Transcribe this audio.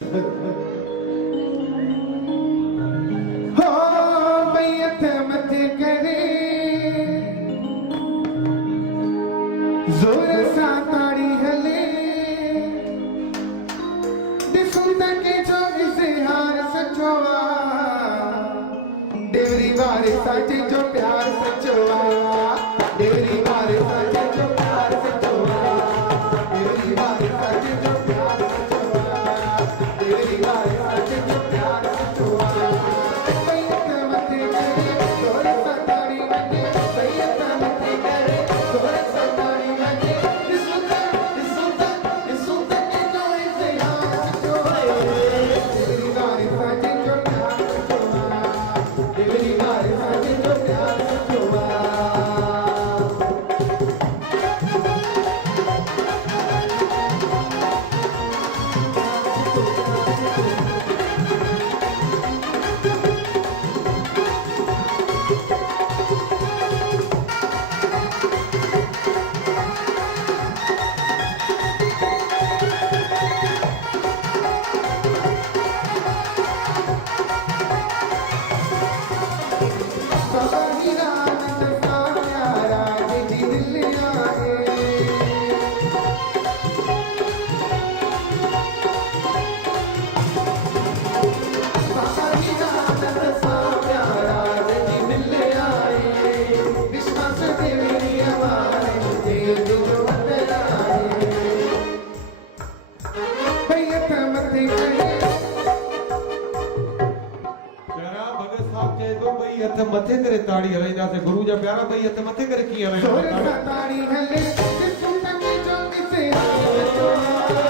हो बैयत मत करे जोर सा ताड़ी हले दिसुंद के जो इजहार सचोआ देवरी वारे साचे जो प्यार सचोआ देवरी वारे साचे जो प्यार सचोआ देवरी वारे साचे जो प्यार सचोआ देवरी वारे साचे जो प्यार सचोआ बैयत मत करे जोर सा ताड़ी हले बैयत मत करे जोर सा ताड़ी हले दिसुंद के जो इजहार सचोआ देवरी वारे साचे जो प्यार सचोआ देवरी वारे साचे जो प्यार सचोआ बाबा हीरानंद का प्यारा जी दिल आए बाबा हीरानंद का प्यारा जी दिल आए विश्वास देवी हमारे तेज जो अंदर आए बैयत मत करे प्यारा भगत साहब चए तो भई हथ मथे करे ताड़ी हलाईंदासीं गुरु जा प्यारा भई हथ मथे करे कीअं जोर हलाईंदा सा ताड़ी हले दिसुंद के जो इजहार सचोआ